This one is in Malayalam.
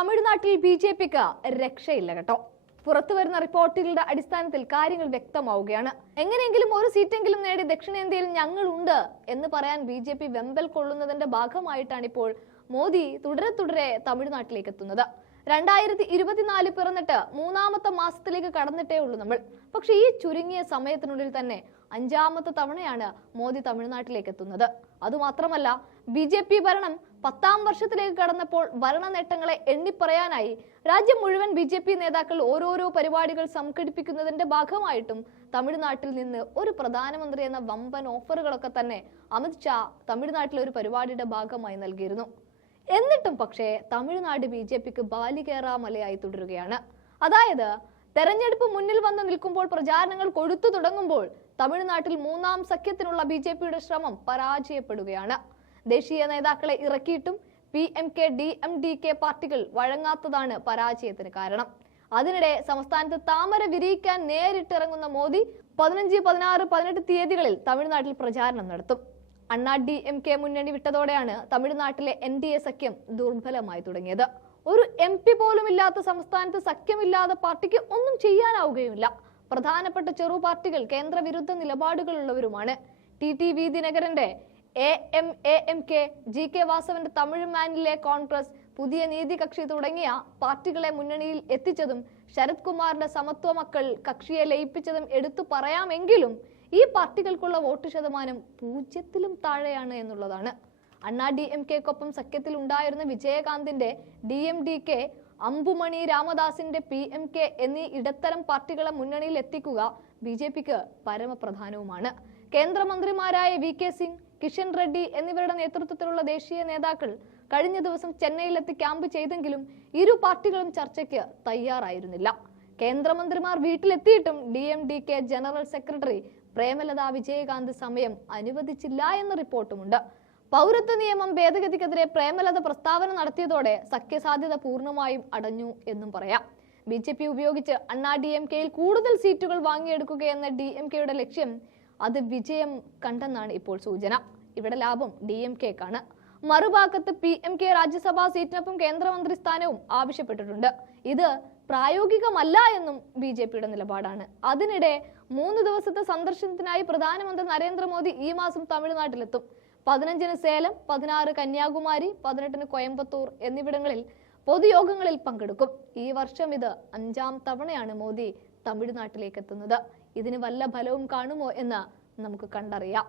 തമിഴ്നാട്ടിൽ ബി ജെ പിക്ക് രക്ഷയില്ല കേട്ടോ. പുറത്തു വരുന്ന റിപ്പോർട്ടുകളുടെ അടിസ്ഥാനത്തിൽ കാര്യങ്ങൾ വ്യക്തമാവുകയാണ്. എങ്ങനെയെങ്കിലും ഒരു സീറ്റെങ്കിലും നേടി ദക്ഷിണേന്ത്യയിൽ ഞങ്ങളുണ്ട് എന്ന് പറയാൻ ബി ജെ പി വെമ്പൽ കൊള്ളുന്നതിന്റെ ഭാഗമായിട്ടാണ് ഇപ്പോൾ മോദി തുടരെ തുടരെ തമിഴ്നാട്ടിലേക്ക് എത്തുന്നത്. രണ്ടായിരത്തി ഇരുപത്തിനാല് പിറന്നിട്ട് മൂന്നാമത്തെ മാസത്തിലേക്ക് കടന്നിട്ടേ ഉള്ളൂ നമ്മൾ. പക്ഷെ ഈ ചുരുങ്ങിയ സമയത്തിനുള്ളിൽ തന്നെ അഞ്ചാമത്തെ തവണയാണ് മോദി തമിഴ്നാട്ടിലേക്ക് എത്തുന്നത്. അതുമാത്രമല്ല ബി ഭരണം പത്താം വർഷത്തിലേക്ക് കടന്നപ്പോൾ ഭരണ നേട്ടങ്ങളെ എണ്ണിപ്പറയാനായി രാജ്യം മുഴുവൻ ബി ജെ പി നേതാക്കൾ ഓരോരോ പരിപാടികൾ സംഘടിപ്പിക്കുന്നതിന്റെ ഭാഗമായിട്ടും തമിഴ്നാട്ടിൽ നിന്ന് ഒരു പ്രധാനമന്ത്രി എന്ന വമ്പൻ ഓഫറുകളൊക്കെ തന്നെ അമിത് ഷാ തമിഴ്നാട്ടിലെ ഒരു പരിപാടിയുടെ ഭാഗമായി നൽകിയിരുന്നു. എന്നിട്ടും പക്ഷേ തമിഴ്നാട് ബി ജെ പിക്ക് ബാലികേറാമലയായി തുടരുകയാണ്. അതായത് തെരഞ്ഞെടുപ്പ് മുന്നിൽ വന്ന് നിൽക്കുമ്പോൾ പ്രചാരണങ്ങൾ കൊടുത്തു തുടങ്ങുമ്പോൾ തമിഴ്നാട്ടിൽ മൂന്നാം സഖ്യത്തിനുള്ള ബി ശ്രമം പരാജയപ്പെടുകയാണ്. ദേശീയ നേതാക്കളെ ഇറക്കിയിട്ടും P M K D M D K പാർട്ടികൾ വഴങ്ങാത്തതാണ് പരാജയത്തിന് കാരണം. അതിനിടെ സംസ്ഥാനത്ത് താമര വിരിയിക്കാൻ നേരിട്ടിറങ്ങുന്ന മോദി പതിനഞ്ച് പതിനാറ് പതിനെട്ട് തീയതികളിൽ തമിഴ്നാട്ടിൽ പ്രചാരണം നടത്തും. അണ്ണാ ഡി എം കെ മുന്നണി വിട്ടതോടെയാണ് തമിഴ്നാട്ടിലെ എൻ ഡി എ സഖ്യം ദുർബലമായി തുടങ്ങിയത്. ഒരു എം പി പോലും ഇല്ലാത്ത സംസ്ഥാനത്ത് സഖ്യമില്ലാത്ത പാർട്ടിക്ക് ഒന്നും ചെയ്യാനാവുകയുമില്ല. പ്രധാനപ്പെട്ട ചെറു പാർട്ടികൾ കേന്ദ്രവിരുദ്ധ നിലപാടുകളുള്ളവരുമാണ്. ടി ടി വി ദിനകരന്റെ A M A M K G K വാസവന്റെ തമിഴ് മാനിലെ കോൺഗ്രസ് പുതിയ നീതി കക്ഷി തുടങ്ങിയ പാർട്ടികളെ മുന്നണിയിൽ എത്തിച്ചതും ശരത് കുമാറിന്റെ സമത്വ മക്കൾ കക്ഷിയെ ലയിപ്പിച്ചതും എടുത്തു പറയാമെങ്കിലും ഈ പാർട്ടികൾക്കുള്ള വോട്ട് ശതമാനം പൂജ്യത്തിലും താഴെയാണ് എന്നുള്ളതാണ്. അണ്ണാ ഡി എം കെക്കൊപ്പം സഖ്യത്തിൽ ഉണ്ടായിരുന്ന വിജയകാന്തിന്റെ D M D K Anbumani രാമദാസിന്റെ P M K എന്നീ ഇടത്തരം പാർട്ടികളെ മുന്നണിയിൽ എത്തിക്കുക ബി ജെ പിക്ക് പരമപ്രധാനവുമാണ്. കേന്ദ്രമന്ത്രിമാരായ വി കെ സിംഗ് കിഷൻ റെഡ്ഡി എന്നിവരുടെ നേതൃത്വത്തിലുള്ള ദേശീയ നേതാക്കൾ കഴിഞ്ഞ ദിവസം ചെന്നൈയിലെത്തി ക്യാമ്പ് ചെയ്തെങ്കിലും ഇരു പാർട്ടികളും ചർച്ചയ്ക്ക് തയ്യാറായിരുന്നില്ല. കേന്ദ്രമന്ത്രിമാർ വീട്ടിലെത്തിയിട്ടും D M D K general secretary Premalatha Vijayakanth സമയം അനുവദിച്ചില്ല എന്ന റിപ്പോർട്ടുമുണ്ട്. പൗരത്വ നിയമം ഭേദഗതിക്കെതിരെ പ്രേമലത പ്രസ്താവന നടത്തിയതോടെ സഖ്യസാധ്യത പൂർണമായും അടഞ്ഞു എന്നും പറയാം. ബി ജെ പി ഉപയോഗിച്ച് അണ്ണാ ഡി എം കെയിൽ കൂടുതൽ സീറ്റുകൾ വാങ്ങിയെടുക്കുകയെന്ന ഡി എം കെയുടെ ലക്ഷ്യം അത് വിജയം കണ്ടെന്നാണ് ഇപ്പോൾ സൂചന. ഇവിടെ ലാഭം ഡി എം കെക്കാണ് മറുഭാഗത്ത് പി എം കെ രാജ്യസഭാ സീറ്റിനൊപ്പം കേന്ദ്രമന്ത്രി സ്ഥാനവും ആവശ്യപ്പെട്ടിട്ടുണ്ട്. ഇത് പ്രായോഗികമല്ല എന്നും ബി ജെ പിയുടെ നിലപാടാണ്. അതിനിടെ മൂന്ന് ദിവസത്തെ സന്ദർശനത്തിനായി പ്രധാനമന്ത്രി നരേന്ദ്രമോദി ഈ മാസം തമിഴ്നാട്ടിലെത്തും. പതിനഞ്ചിന് സേലം പതിനാറ് കന്യാകുമാരി പതിനെട്ടിന് കോയമ്പത്തൂർ എന്നിവിടങ്ങളിൽ പൊതുയോഗങ്ങളിൽ പങ്കെടുക്കും. ഈ വർഷം ഇത് അഞ്ചാം തവണയാണ് മോദി തമിഴ്നാട്ടിലേക്ക് എത്തുന്നത് ഇതിന് വല്ല ഫലവും കാണുമോ എന്ന് നമുക്ക് കണ്ടറിയാം.